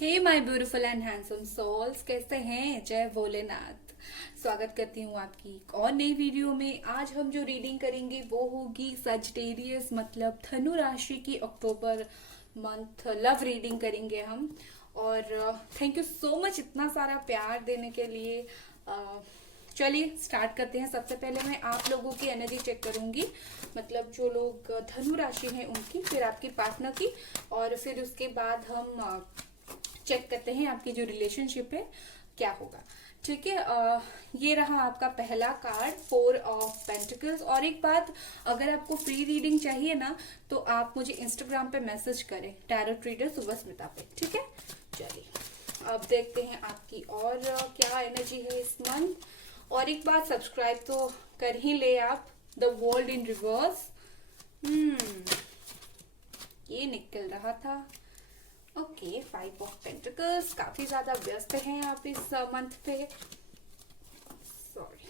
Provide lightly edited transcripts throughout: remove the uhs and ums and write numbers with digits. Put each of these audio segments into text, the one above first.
Hey my beautiful and handsome souls, कैसे हैं? जय भोलेनाथ। स्वागत करती हूँ आपकी एक और नई वीडियो में। आज हम जो रीडिंग करेंगे वो होगी सजिटेरियस मतलब धनु राशि की अक्टूबर मंथ लव रीडिंग करेंगे हम। और थैंक यू सो मच इतना सारा प्यार देने के लिए। चलिए स्टार्ट करते हैं। सबसे पहले मैं आप लोगों की एनर्जी चेक करूंगी, मतलब जो लोग धनु राशि हैं उनकी, फिर आपकी पार्टनर की, और फिर उसके बाद हम चेक करते हैं आपकी जो रिलेशनशिप है क्या होगा। ठीक है, ये रहा आपका पहला कार्ड, 4 ऑफ पेंटिकल्स। और एक बात, अगर आपको फ्री रीडिंग चाहिए ना तो आप मुझे इंस्टाग्राम पे मैसेज करें, टैरो ट्रीडर सुबस्मिता पे। ठीक है, चलिए अब देखते हैं आपकी और क्या एनर्जी है इस मंथ। और एक बात, सब्सक्राइब तो कर ही ले आप। द वर्ल्ड इन रिवर्स, ये निकल रहा था। ओके, 5 ऑफ पेंटिकल्स, काफी ज्यादा व्यस्त हैं आप इस मंथ पे। सॉरी,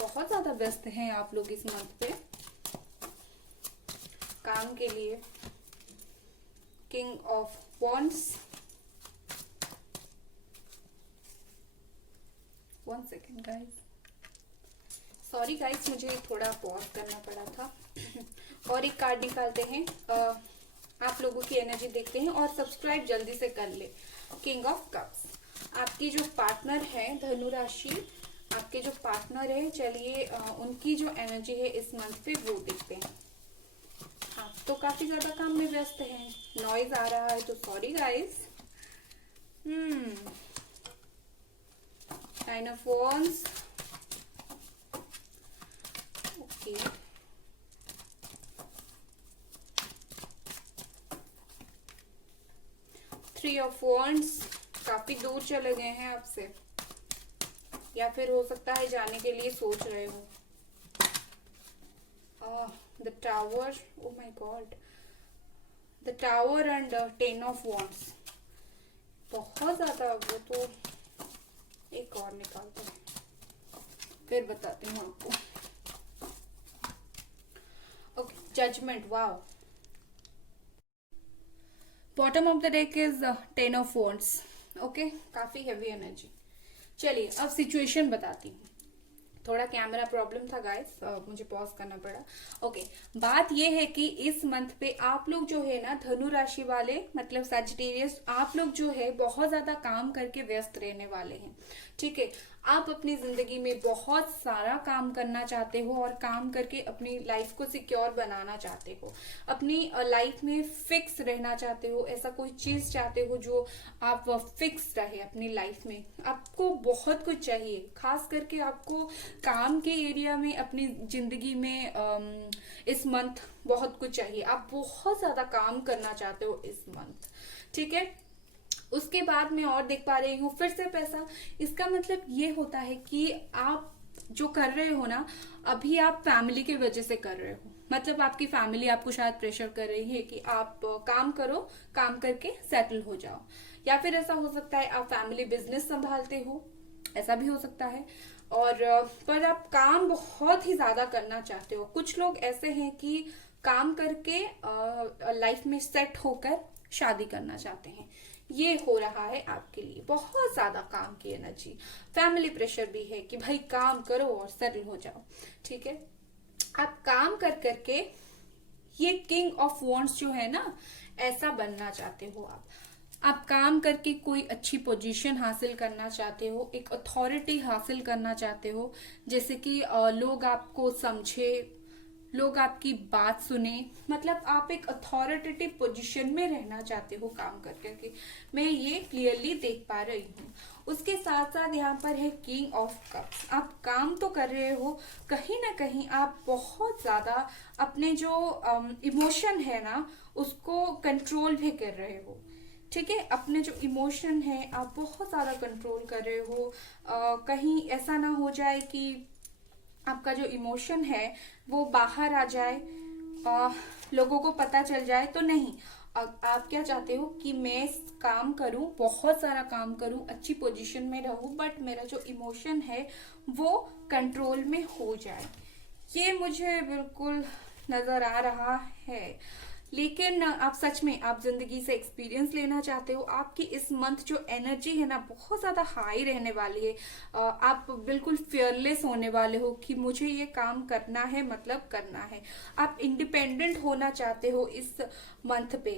बहुत ज्यादा व्यस्त हैं आप लोग इस मंथ पे काम के लिए। King of wands, 1 second guys, sorry guys, मुझे थोड़ा पॉज करना पड़ा था। और एक कार्ड निकालते हैं, आप लोगों की एनर्जी देखते हैं, और सब्सक्राइब जल्दी से कर ले। किंग ऑफ कप्स, आपकी जो पार्टनर है धनु राशि, आपके जो पार्टनर है, चलिए उनकी जो एनर्जी है इस मंथ पे वो देखते हैं। आप तो काफी ज्यादा काम में व्यस्त हैं, नॉइज आ रहा है तो sorry guys. 9 of wands, okay, 3 of wands, काफी दूर चले गए हैं आपसे, या फिर हो सकता है जाने के लिए सोच रहे हो। The tower, oh my God, the tower and 10 of wands, बहुत ज्यादा। वो तो एक और निकालते हैं, फिर बताती हूँ आपको। Okay, judgement, wow. Bottom of the deck is 10 of wands. Okay, काफी हैवी एनर्जी। चलिए अब सिचुएशन बताती हूँ। थोड़ा कैमरा प्रॉब्लम था गाइस, मुझे पॉज करना पड़ा। ओके, बात ये है कि इस मंथ पे आप लोग जो है ना, धनु राशि वाले मतलब सजिटेरियस, आप लोग जो है बहुत ज्यादा काम करके व्यस्त रहने वाले हैं। ठीक है, आप अपनी जिंदगी में बहुत सारा काम करना चाहते हो और काम करके अपनी लाइफ को सिक्योर बनाना चाहते हो, अपनी लाइफ में फिक्स रहना चाहते हो। ऐसा कोई चीज चाहते हो जो आप फिक्स रहे अपनी लाइफ में। आपको बहुत कुछ चाहिए, खास करके आपको काम के एरिया में, अपनी जिंदगी में इस मंथ बहुत कुछ चाहिए। आप बहुत ज्यादा काम करना चाहते हो इस मंथ। ठीक है, उसके बाद मैं और देख पा रही हूँ फिर से पैसा। इसका मतलब ये होता है कि आप जो कर रहे हो ना, अभी आप फैमिली की वजह से कर रहे हो। मतलब आपकी फैमिली आपको शायद प्रेशर कर रही है कि आप काम करो, काम करके सेटल हो जाओ। या फिर ऐसा हो सकता है आप फैमिली बिजनेस संभालते हो, ऐसा भी हो सकता है। और पर आप काम बहुत ही ज्यादा करना चाहते हो। कुछ लोग ऐसे हैं कि काम करके लाइफ में सेट होकर शादी करना चाहते हैं। ये हो रहा है आपके लिए, बहुत ज्यादा काम की एनर्जी। फैमिली प्रेशर भी है कि भाई काम करो और सेटल हो जाओ। ठीक है, आप काम कर करके ये किंग ऑफ वॉन्ड्स जो है ना, ऐसा बनना चाहते हो आप काम करके कोई अच्छी पोजीशन हासिल करना चाहते हो, एक अथॉरिटी हासिल करना चाहते हो, जैसे कि लोग आपको समझे, लोग आपकी बात सुने। मतलब आप एक अथॉरिटेटिव पोजीशन में रहना चाहते हो काम कर करके, मैं ये क्लियरली देख पा रही हूँ। उसके साथ साथ यहाँ पर है किंग ऑफ कप्स। आप काम तो कर रहे हो, कहीं ना कहीं आप बहुत ज्यादा अपने जो इमोशन है ना उसको कंट्रोल भी कर रहे हो। ठीक है, अपने जो इमोशन है आप बहुत ज्यादा कंट्रोल कर रहे हो। कहीं ऐसा ना हो जाए कि आपका जो इमोशन है वो बाहर आ जाए, लोगों को पता चल जाए तो नहीं। आप क्या चाहते हो कि मैं काम करूं, बहुत सारा काम करूं, अच्छी पोजीशन में रहूं, बट मेरा जो इमोशन है वो कंट्रोल में हो जाए। ये मुझे बिल्कुल नजर आ रहा है। लेकिन आप सच में आप जिंदगी से एक्सपीरियंस लेना चाहते हो, आपकी इस मंथ जो एनर्जी है ना बहुत ज्यादा हाई रहने वाली है। आप बिल्कुल फियरलेस होने वाले हो कि मुझे ये काम करना है, मतलब करना है। आप इंडिपेंडेंट होना चाहते हो इस मंथ पे।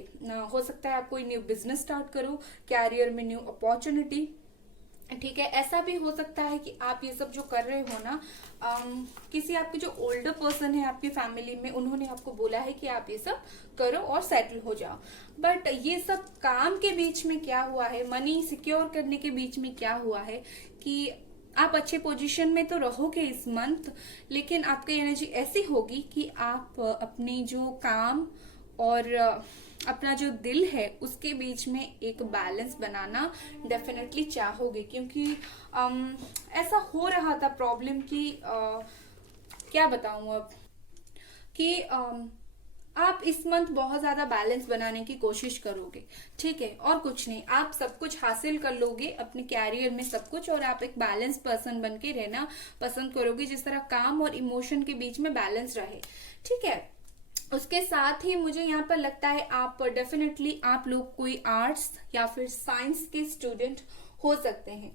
हो सकता है आप कोई न्यू बिजनेस स्टार्ट करो, कैरियर में न्यू अपॉर्चुनिटी, ठीक है। ऐसा भी हो सकता है कि आप ये सब जो कर रहे हो ना, किसी आपके जो ओल्डर पर्सन है आपकी फैमिली में, उन्होंने आपको बोला है कि आप ये सब करो और सेटल हो जाओ। बट ये सब काम के बीच में क्या हुआ है, मनी सिक्योर करने के बीच में क्या हुआ है कि आप अच्छे पोजीशन में तो रहोगे इस मंथ, लेकिन आपकी एनर्जी ऐसी होगी कि आप अपनी जो काम और अपना जो दिल है उसके बीच में एक बैलेंस बनाना डेफिनेटली चाहोगे। क्योंकि ऐसा हो रहा था प्रॉब्लम कि क्या बताऊं अब कि आप इस मंथ बहुत ज्यादा बैलेंस बनाने की कोशिश करोगे, ठीक है, और कुछ नहीं, आप सब कुछ हासिल कर लोगे अपने कैरियर में सब कुछ, और आप एक बैलेंस पर्सन बन के रहना पसंद करोगे, जिस तरह काम और इमोशन के बीच में बैलेंस रहे, ठीक है। उसके साथ ही मुझे यहाँ पर लगता है आप डेफिनेटली आप लोग कोई आर्ट्स या फिर साइंस के स्टूडेंट हो सकते हैं,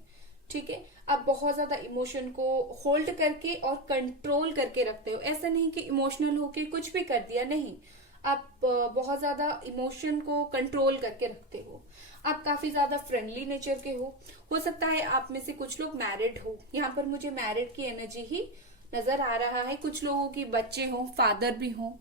ठीक है। आप बहुत ज्यादा इमोशन को होल्ड करके और कंट्रोल करके रखते हो। ऐसा नहीं कि इमोशनल होके कुछ भी कर दिया, नहीं, आप बहुत ज्यादा इमोशन को कंट्रोल करके रखते हो। आप काफी ज्यादा फ्रेंडली नेचर के हो सकता है आप में से कुछ लोग मैरिड हो, यहाँ पर मुझे मैरिड की एनर्जी ही नजर आ रहा है। कुछ लोगों की बच्चे हों, फादर भी हों,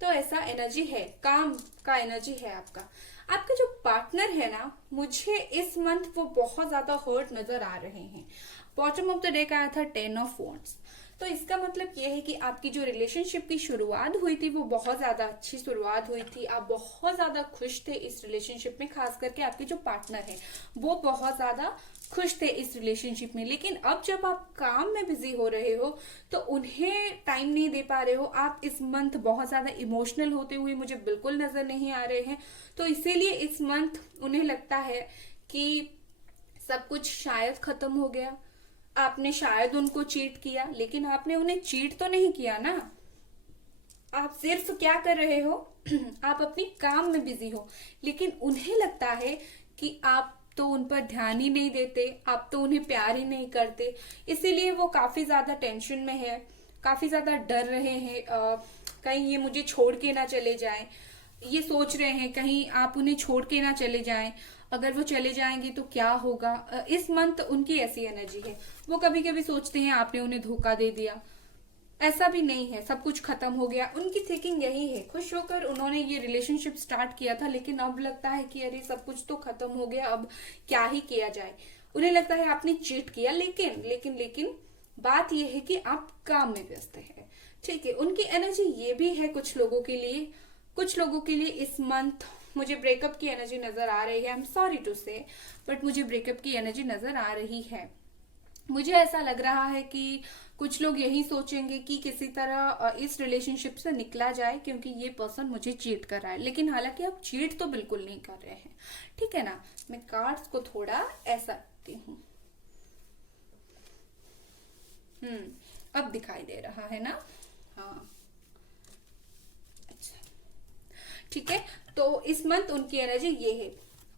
तो ऐसा एनर्जी है, काम का एनर्जी है आपका। आपका जो पार्टनर है ना, मुझे इस मंथ वो बहुत ज्यादा हर्ट नजर आ रहे हैं। बॉटम ऑफ द डेक आया था 10 ऑफ वॉन्ड्स, तो इसका मतलब ये है कि आपकी जो रिलेशनशिप की शुरुआत हुई थी वो बहुत ज्यादा अच्छी शुरुआत हुई थी। आप बहुत ज्यादा खुश थे इस रिलेशनशिप में, खास करके आपके जो पार्टनर है वो बहुत ज्यादा खुश थे इस रिलेशनशिप में। लेकिन अब जब आप काम में बिजी हो रहे हो तो उन्हें टाइम नहीं दे पा रहे हो। आप इस मंथ बहुत ज्यादा इमोशनल होते हुए मुझे बिल्कुल नजर नहीं आ रहे हैं। तो इसीलिए इस मंथ उन्हें लगता है कि सब कुछ शायद खत्म हो गया। आपने शायद उनको चीट किया, लेकिन आपने उन्हें चीट तो नहीं किया ना। आप सिर्फ क्या कर रहे हो आप अपनी काम में बिजी हो, लेकिन उन्हें लगता है कि आप तो उन पर ध्यान ही नहीं देते, आप तो उन्हें प्यार ही नहीं करते। इसीलिए वो काफी ज्यादा टेंशन में है, काफी ज्यादा डर रहे हैं, कहीं ये मुझे छोड़ के ना चले जाएं। ये सोच रहे हैं कहीं आप उन्हें छोड़ के ना चले जाएं, अगर वो चले जाएंगे तो क्या होगा। इस मंथ उनकी ऐसी एनर्जी है। वो कभी कभी सोचते हैं आपने उन्हें धोखा दे दिया, ऐसा भी नहीं है, सब कुछ खत्म हो गया। उनकी थिंकिंग यही है। खुश होकर उन्होंने ये रिलेशनशिप स्टार्ट किया था, लेकिन अब लगता है कि अरे सब कुछ तो खत्म हो गया, अब क्या ही किया जाए। उन्हें लगता है आपने चीट किया, लेकिन लेकिन लेकिन बात यह है कि आप काम में व्यस्त है, ठीक है। उनकी एनर्जी ये भी है कुछ लोगों के लिए, कुछ लोगों के लिए इस मंथ मुझे ब्रेकअप की एनर्जी नजर आ रही है। आई एम सॉरी टू से, बट मुझे ब्रेकअप की एनर्जी नजर आ रही है। मुझे ऐसा लग रहा है कि कुछ लोग यही सोचेंगे कि किसी तरह इस रिलेशनशिप से निकला जाए, क्योंकि ये पर्सन मुझे चीट कर रहा है। लेकिन हालांकि आप चीट तो बिल्कुल नहीं कर रहे हैं, ठीक है ना। मैं कार्ड्स को थोड़ा ऐसा रखती हूँ। अब दिखाई दे रहा है ना, हाँ, अच्छा, ठीक है। तो इस मंथ उनकी एनर्जी ये है।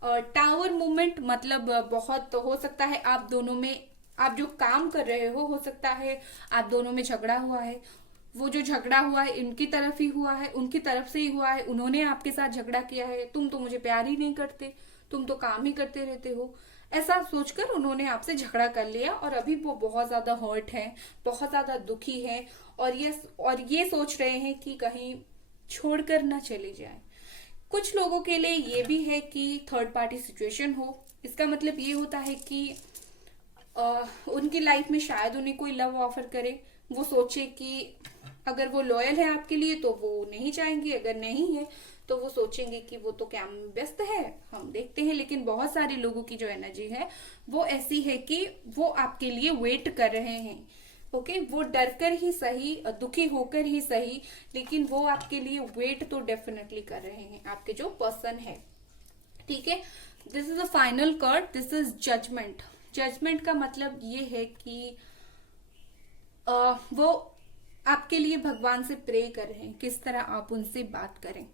और टावर मूवमेंट मतलब बहुत तो हो सकता है आप दोनों में, आप जो काम कर रहे हो सकता है आप दोनों में झगड़ा हुआ है। वो जो झगड़ा हुआ है इनकी तरफ ही हुआ है, उनकी तरफ से ही हुआ है। उन्होंने आपके साथ झगड़ा किया है, तुम तो मुझे प्यार ही नहीं करते, तुम तो काम ही करते रहते हो, ऐसा सोचकर उन्होंने आपसे झगड़ा कर लिया। और अभी वो बहुत ज्यादा हर्ट है, बहुत ज्यादा दुखी है, और ये सोच रहे हैं कि कहीं छोड़कर ना चले जाए। कुछ लोगों के लिए ये भी है कि थर्ड पार्टी सिचुएशन हो। इसका मतलब ये होता है कि उनकी लाइफ में शायद उन्हें कोई लव ऑफर करे। वो सोचे कि अगर वो लॉयल है आपके लिए तो वो नहीं चाहेंगे, अगर नहीं है तो वो सोचेंगे कि वो तो क्या व्यस्त है, हम देखते हैं। लेकिन बहुत सारे लोगों की जो एनर्जी है वो ऐसी है कि वो आपके लिए वेट कर रहे हैं, ओके। वो डर कर ही सही, दुखी होकर ही सही, लेकिन वो आपके लिए वेट तो डेफिनेटली कर रहे हैं, आपके जो पर्सन है, ठीक है। This is a final card, this is judgement. Judgement का मतलब ये है कि वो आपके लिए भगवान से प्रे कर रहे हैं किस तरह आप उनसे बात करें,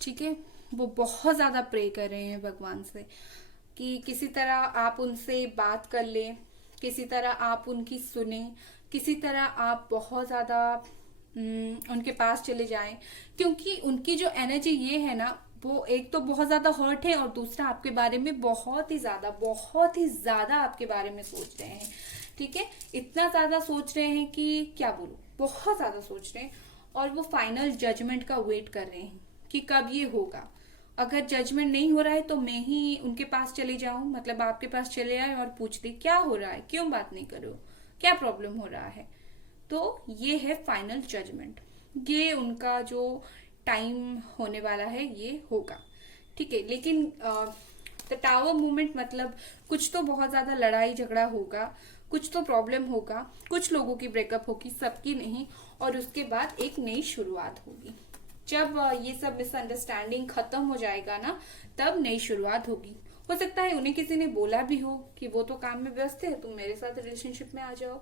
ठीक है, वो बहुत ज्यादा प्रे कर रहे हैं भगवान से कि किसी तरह आप उनसे बात कर लें, किसी तरह आप उनकी सुने, किसी तरह आप बहुत ज्यादा उनके पास चले जाएं, क्योंकि उनकी जो एनर्जी ये है ना, वो एक तो बहुत ज्यादा हर्ट है और दूसरा आपके बारे में बहुत ही ज्यादा आपके बारे में सोच रहे हैं। ठीक है, इतना ज्यादा सोच रहे हैं कि क्या बोलूं, बहुत ज्यादा सोच रहे हैं। और वो फाइनल जजमेंट का वेट कर रहे हैं कि कब ये होगा। अगर जजमेंट नहीं हो रहा है तो मैं ही उनके पास चले जाऊं, मतलब आपके पास चले आए और पूछ दे क्या हो रहा है, क्यों बात नहीं कर रहे हो, क्या प्रॉब्लम हो रहा है। तो ये है फाइनल जजमेंट, ये उनका जो टाइम होने वाला है ये होगा। ठीक है, लेकिन द टावर मूवमेंट मतलब कुछ तो बहुत ज्यादा लड़ाई झगड़ा होगा, कुछ तो प्रॉब्लम होगा, कुछ लोगों की ब्रेकअप होगी, सबकी नहीं, और उसके बाद एक नई शुरुआत होगी। जब ये सब मिसअंडरस्टैंडिंग खत्म हो जाएगा ना, तब नई शुरुआत होगी। हो सकता है उन्हें किसी ने बोला भी हो कि वो तो काम में व्यस्त है, तुम मेरे साथ रिलेशनशिप में आ जाओ,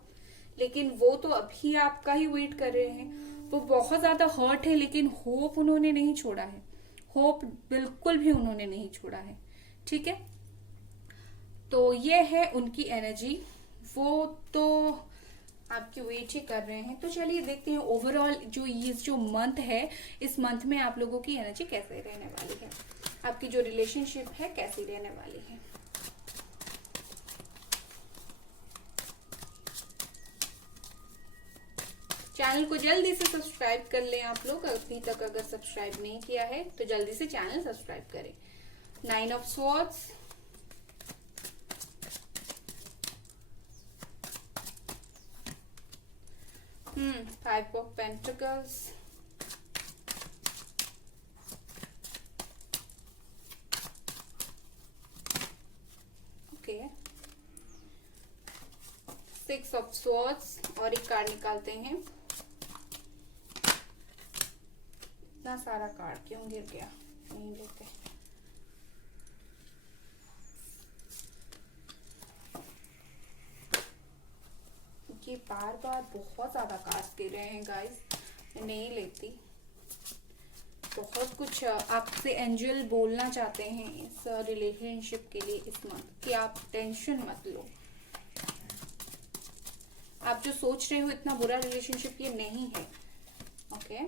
लेकिन वो तो अभी आपका ही वेट कर रहे हैं। वो बहुत ज्यादा हर्ट है, लेकिन होप उन्होंने नहीं छोड़ा है, होप बिल्कुल भी उन्होंने नहीं छोड़ा है। ठीक है, तो ये है उनकी एनर्जी, वो तो आपकी वेट ही कर रहे हैं। तो चलिए देखते हैं ओवरऑल जो ये जो मंथ है, इस मंथ में आप लोगों की एनर्जी कैसे रहने वाली है, आपकी जो रिलेशनशिप है कैसी रहने वाली है। चैनल को जल्दी से सब्सक्राइब कर लें आप लोग, अभी तक अगर सब्सक्राइब नहीं किया है तो जल्दी से चैनल सब्सक्राइब करें। 9 of swords, Five of Pentacles, okay, 6 of Swords, और एक कार्ड निकालते हैं। इतना सारा कार्ड क्यों गिर गया, नहीं लेते। ये बार बार बहुत ज्यादा कार्ड गिर रहे हैं गाइस, मैं नहीं लेती। बहुत कुछ आपसे एंजल बोलना चाहते हैं इस रिलेशनशिप के लिए इस मंथ, कि आप टेंशन मत लो। आप जो सोच रहे हो इतना बुरा रिलेशनशिप ये नहीं है। ओके,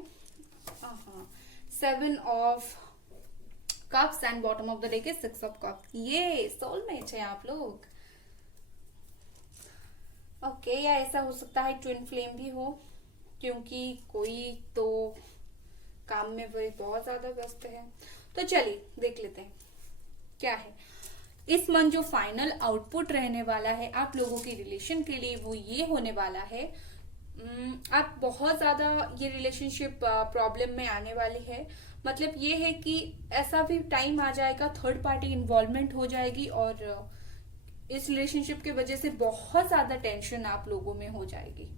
हाँ, 7 of cups and bottom of the deck is 6 of cups. ये सोलमेट है आप लोग। ओके, या ऐसा हो सकता है ट्विन फ्लेम भी हो, क्योंकि कोई तो काम में वही बहुत ज्यादा व्यस्त है। तो चलिए देख लेते हैं क्या है इस मंथ जो फाइनल आउटपुट रहने वाला है आप लोगों की रिलेशन के लिए। वो ये होने वाला है, आप बहुत ज्यादा ये रिलेशनशिप प्रॉब्लम में आने वाली है। मतलब ये है कि ऐसा भी टाइम आ जाएगा, थर्ड पार्टी इन्वॉल्वमेंट हो जाएगी, और इस रिलेशनशिप की वजह से बहुत ज्यादा टेंशन आप लोगों में हो जाएगी।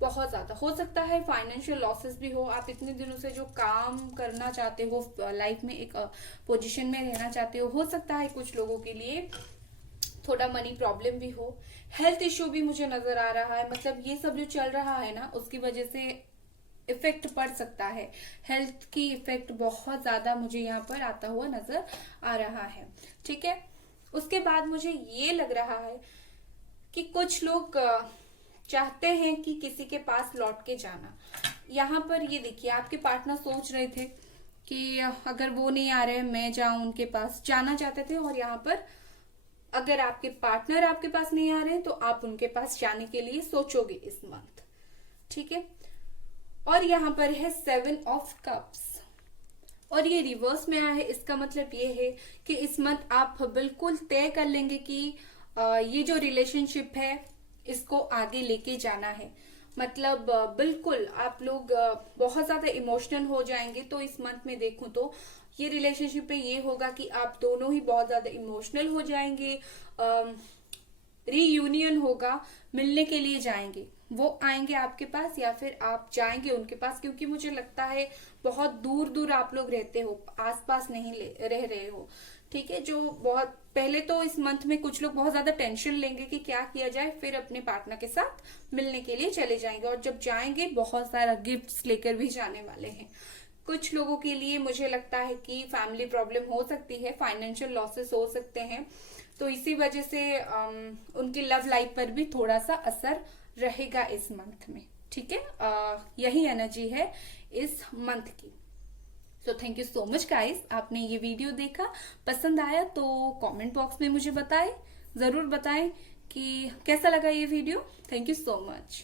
बहुत ज्यादा हो सकता है फाइनेंशियल लॉसेस भी हो। आप इतने दिनों से जो काम करना चाहते हो, लाइफ में एक पोजीशन में रहना चाहते हो सकता है कुछ लोगों के लिए थोड़ा मनी प्रॉब्लम भी हो। हेल्थ इश्यू भी मुझे नजर आ रहा है, मतलब ये सब जो चल रहा है ना, उसकी वजह से इफेक्ट पड़ सकता है। हेल्थ की इफेक्ट बहुत ज्यादा मुझे यहाँ पर आता हुआ नजर आ रहा है। ठीक है, उसके बाद मुझे ये लग रहा है कि कुछ लोग चाहते हैं कि किसी के पास लौट के जाना। यहाँ पर ये देखिए, आपके पार्टनर सोच रहे थे कि अगर वो नहीं आ रहे मैं जाऊं उनके पास, जाना चाहते थे। और यहाँ पर अगर आपके पार्टनर आपके पास नहीं आ रहे तो आप उनके पास जाने के लिए सोचोगे इस मंथ। ठीक है, और यहाँ पर है 7 ऑफ कप्स, और ये रिवर्स में आया है। इसका मतलब ये है कि इस मंथ आप बिल्कुल तय कर लेंगे कि ये जो रिलेशनशिप है इसको आगे लेके जाना है। मतलब बिल्कुल आप लोग बहुत ज्यादा इमोशनल हो जाएंगे। तो इस मंथ में देखूं तो ये रिलेशनशिप में ये होगा कि आप दोनों ही बहुत ज्यादा इमोशनल हो जाएंगे। रीयूनियन होगा, मिलने के लिए जाएंगे, वो आएंगे आपके पास या फिर आप जाएंगे उनके पास। क्योंकि मुझे लगता है बहुत दूर दूर आप लोग रहते हो, आसपास नहीं रह रहे हो। ठीक है, जो बहुत पहले तो इस मंथ में कुछ लोग बहुत ज्यादा टेंशन लेंगे कि क्या किया जाए, फिर अपने पार्टनर के साथ मिलने के लिए चले जाएंगे। और जब जाएंगे बहुत सारा गिफ्ट्स लेकर भी जाने वाले हैं। कुछ लोगों के लिए मुझे लगता है कि फैमिली प्रॉब्लम हो सकती है, फाइनेंशियल लॉसेस हो सकते हैं, तो इसी वजह से उनकी लव लाइफ पर भी थोड़ा सा असर रहेगा इस मंथ में। ठीक है, यही एनर्जी है इस मंथ की। तो thank you so much guys, आपने ये वीडियो देखा, पसंद आया तो कमेंट बॉक्स में मुझे बताएं, जरूर बताएं कि कैसा लगा ये video. Thank you so much.